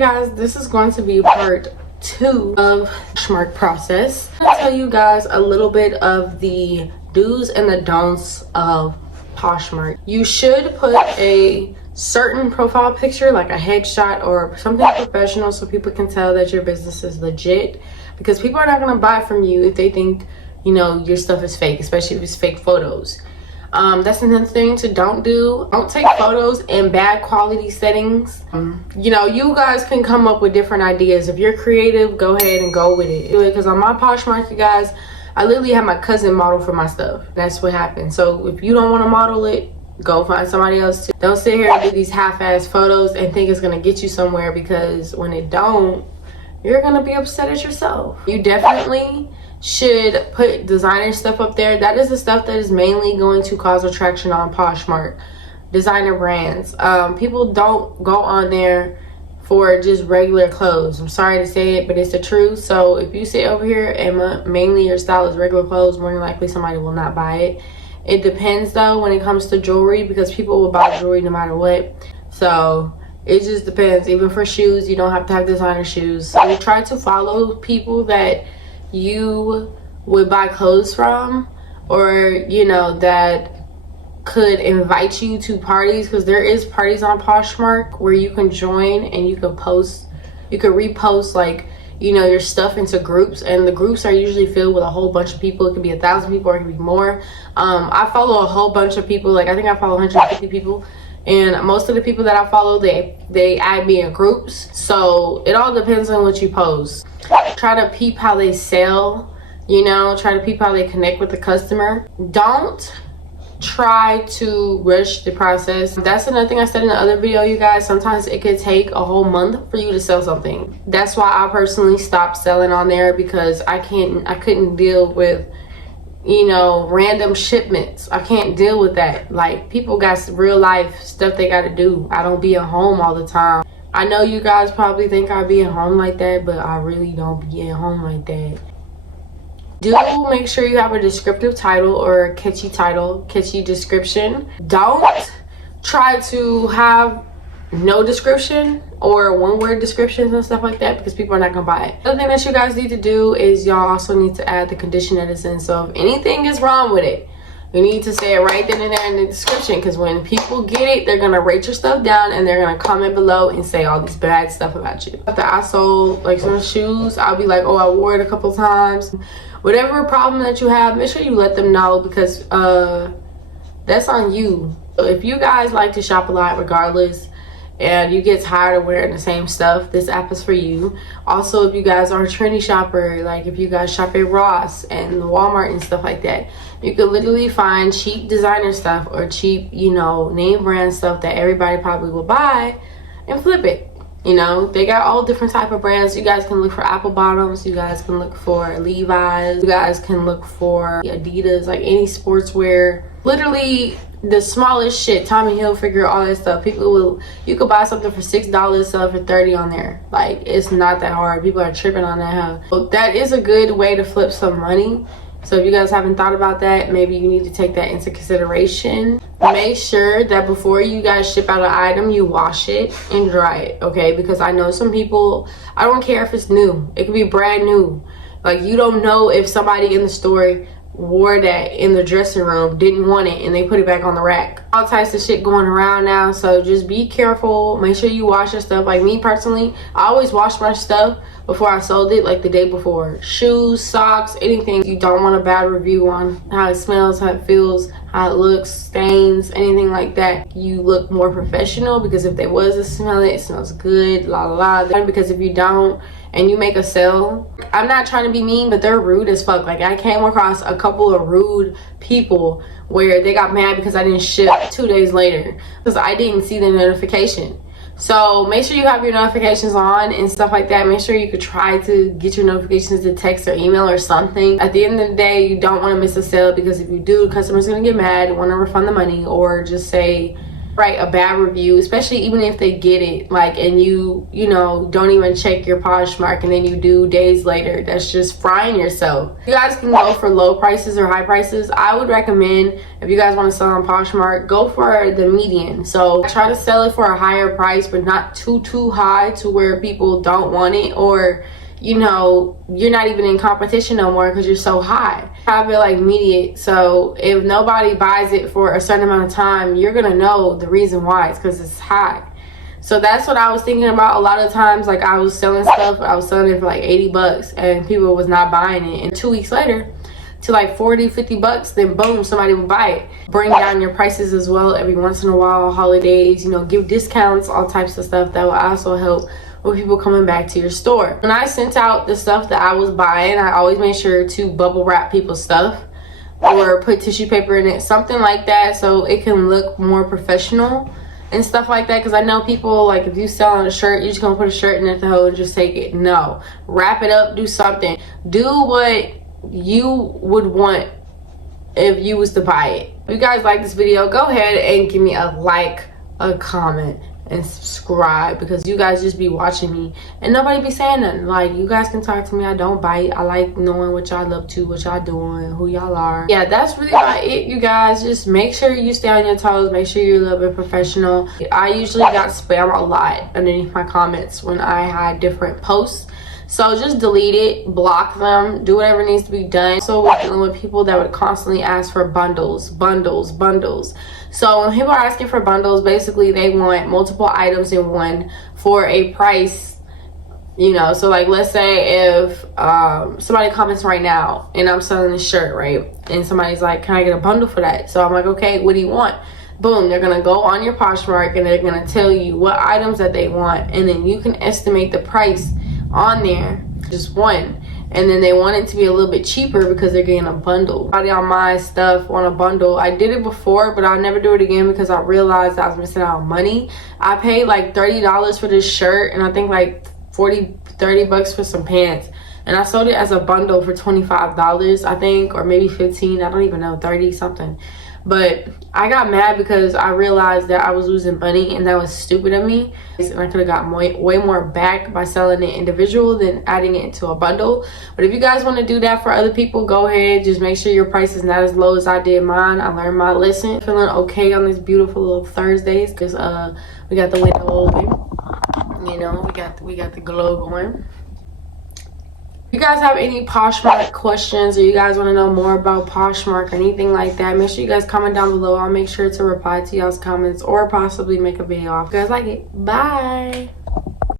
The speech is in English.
guys, this is going to be part 2 of Poshmark process. I'm gonna tell you guys a little bit of the do's and the don'ts of Poshmark. You should put a certain profile picture, like a headshot or something professional, so people can tell that your business is legit, because people are not going to buy from you if they think, you know, your stuff is fake, especially if it's fake photos. That's another thing to don't do. Don't take photos in bad quality settings. You know, you guys can come up with different ideas. If you're creative, go ahead and go with it. Because on my Poshmark, you guys, I literally have my cousin model for my stuff. That's what happened. So if you don't want to model it, go find somebody else to. Don't sit here and do these half-ass photos and think it's going to get you somewhere, because when it don't, you're going to be upset at yourself. You definitely should put designer stuff up there. That is the stuff that is mainly going to cause attraction on Poshmark. Designer brands. People don't go on there for just regular clothes. I'm sorry to say it, but it's the truth. So if you sit over here and mainly your style is regular clothes, more than likely somebody will not buy it. It depends though when it comes to jewelry, because people will buy jewelry no matter what. So it just depends. Even for shoes, you don't have to have designer shoes. So try to follow people that you would buy clothes from, or you know, that could invite you to parties, because there is parties on Poshmark where you can join and you can post, you can repost, like, you know, your stuff into groups, and the groups are usually filled with a whole bunch of people. It could be 1,000 people or it could be more. I follow a whole bunch of people. Like, I think I follow 150 people, and most of the people that I follow, they add me in groups. So it all depends on what you post. Try to peep how they sell, you know, try to peep how they connect with the customer. Don't try to rush the process. That's another thing I said in the other video, you guys. Sometimes it could take a whole month for you to sell something. That's why I personally stopped selling on there, because I couldn't deal with, you know, random shipments. I can't deal with that. Like, people got real life stuff they got to do. I don't be at home all the time. I know you guys probably think I be at home like that, but I really don't be at home like that. Do make sure you have a descriptive title or a catchy title, catchy description. Don't try to have no description or one-word descriptions and stuff like that, because people are not gonna buy it. The other thing that you guys need to do is y'all also need to add the condition that it's in. So if anything is wrong with it, you need to say it right then and there in the description, because when people get it, they're gonna rate your stuff down and they're gonna comment below and say all this bad stuff about you. After I sold like some shoes, I'll be like, oh, I wore it a couple times. Whatever problem that you have, make sure you let them know, because that's on you. So if you guys like to shop a lot regardless, and you get tired of wearing the same stuff, this app is for you. Also, if you guys are a trendy shopper, like if you guys shop at Ross and Walmart and stuff like that, you can literally find cheap designer stuff or cheap, you know, name brand stuff that everybody probably will buy and flip it. You know, they got all different type of brands. You guys can look for Apple bottoms, you guys can look for Levi's, you guys can look for Adidas, like any sportswear. Literally the smallest shit, Tommy Hilfiger, all that stuff. People will, you could buy something for $6, sell it for $30 on there. Like, it's not that hard. People are tripping on that, huh? But that is a good way to flip some money. So if you guys haven't thought about that, maybe you need to take that into consideration. Make sure that before you guys ship out an item, you wash it and dry it, okay? Because I know some people, I don't care if it's new. It could be brand new. Like, you don't know if somebody in the store wore that in the dressing room, didn't want it, and they put it back on the rack. All types of shit going around now, so just be careful. Make sure you wash your stuff. Like me personally, I always wash my stuff before I sold it, like the day before. Shoes, socks, anything you don't want a bad review on. How it smells, how it feels, how it looks, stains, anything like that. You look more professional, because if there was a smell, it smells good, la la la. Because if you don't and you make a sale, I'm not trying to be mean, but they're rude as fuck. Like, I came across a couple of rude people where they got mad because I didn't ship 2 days later because I didn't see the notification. So make sure you have your notifications on and stuff like that. Make sure you could try to get your notifications to text or email or something. At the end of the day, you don't want to miss a sale, because if you do, the customer's gonna get mad, want to refund the money, or just say, write a bad review, especially even if they get it, like, and you know, don't even check your Poshmark, and then you do days later. That's just frying yourself. You guys can go for low prices or high prices. I would recommend, if you guys want to sell on Poshmark, go for the median. So try to sell it for a higher price, but not too high to where people don't want it, or you know, you're not even in competition no more because you're so high. Have it like mediate, so if nobody buys it for a certain amount of time, you're gonna know the reason why. It's because it's high. So that's what I was thinking about a lot of times. Like, I was selling stuff, I was selling it for like 80 bucks and people was not buying it, and 2 weeks later to like 40-50 bucks, then boom, somebody would buy it. Bring down your prices as well every once in a while, holidays, you know, give discounts, all types of stuff that will also help with people coming back to your store. When I sent out the stuff that I was buying, I always made sure to bubble wrap people's stuff or put tissue paper in it, something like that, so it can look more professional and stuff like that. Because I know people, like, if you sell on a shirt, you're just gonna put a shirt in it, the hole, and just take it. No, wrap it up, do something, do what you would want if you was to buy it. If you guys like this video, go ahead and give me a like, a comment, and subscribe, because you guys just be watching me and nobody be saying nothing. Like, you guys can talk to me, I don't bite. I like knowing what y'all up to, what y'all doing, who y'all are. Yeah, that's really about it, you guys. Just make sure you stay on your toes, make sure you're a little bit professional. I usually got spam a lot underneath my comments when I had different posts, so just delete it, block them, do whatever needs to be done. So we're dealing with people that would constantly ask for bundles. So when people are asking for bundles, basically they want multiple items in one for a price, you know. So like, let's say if somebody comments right now and I'm selling this shirt, right, and somebody's like, can I get a bundle for that? So I'm like, okay, what do you want? Boom, they're gonna go on your Poshmark and they're gonna tell you what items that they want, and then you can estimate the price on there, just one. And then they want it to be a little bit cheaper because they're getting a bundle. Everybody on my stuff on a bundle. I did it before, but I'll never do it again because I realized I was missing out on money. I paid like $30 for this shirt, and I think like 30 bucks for some pants, and I sold it as a bundle for $25, I think, or maybe 15, I don't even know, 30 something. But I got mad because I realized that I was losing money, and that was stupid of me. And I could have got way more back by selling it individual than adding it into a bundle. But if you guys want to do that for other people, go ahead. Just make sure your price is not as low as I did mine. I learned my lesson. Feeling okay on these beautiful little Thursdays because we got the window open. You know, we got the glow going. If you guys have any Poshmark questions, or you guys want to know more about Poshmark or anything like that, make sure you guys comment down below. I'll make sure to reply to y'all's comments or possibly make a video off. If you guys like it, bye.